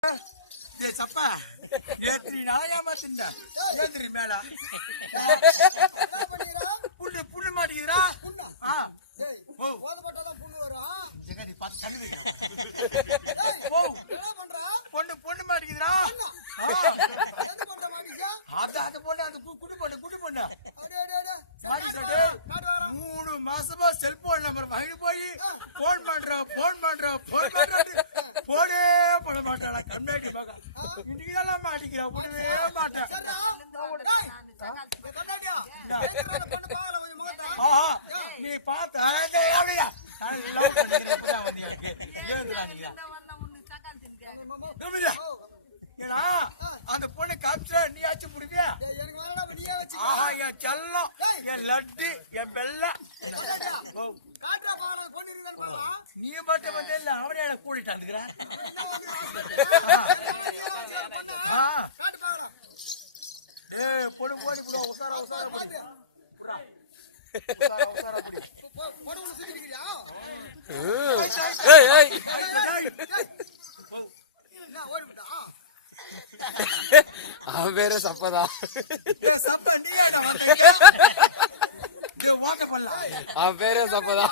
சப்பா நேற்று நாயாம திண்ட ஏந்திரி மேல புண்ணு புண்ணு மாட்டேங்குதுரா. பொண்ணு பொண்ணு மாட்டேங்குதுரா. அது பொண்ணு அந்த குடு பொண்ணு குடு பொண்ணு 3 மாசமா செல்போன் நம்பர் வாங்கி போய் போன் பண்றோம் போனே பண்ண மாட்டாளா. கண்ணாடி மகா இன்னைக்கு மாட்டிக்கிறேன் விடவே மாட்டேன். நீ பார்த்த ஏன்னா அந்த பொண்ணு காமிச்சா நீ ஆச்சு முடிவியா? என் செல்லம், என் லட்டு, என் வெள்ளம் நீ மட்டும் வந்து இல்ல அவனே எனக்கு கூட்டிட்டாந்துக்கிறேன். பொண்ணு போடி போடுவா உசாரா உசாரா அவன் பேரு சப்பதா. அவன் பேரு சப்பதா.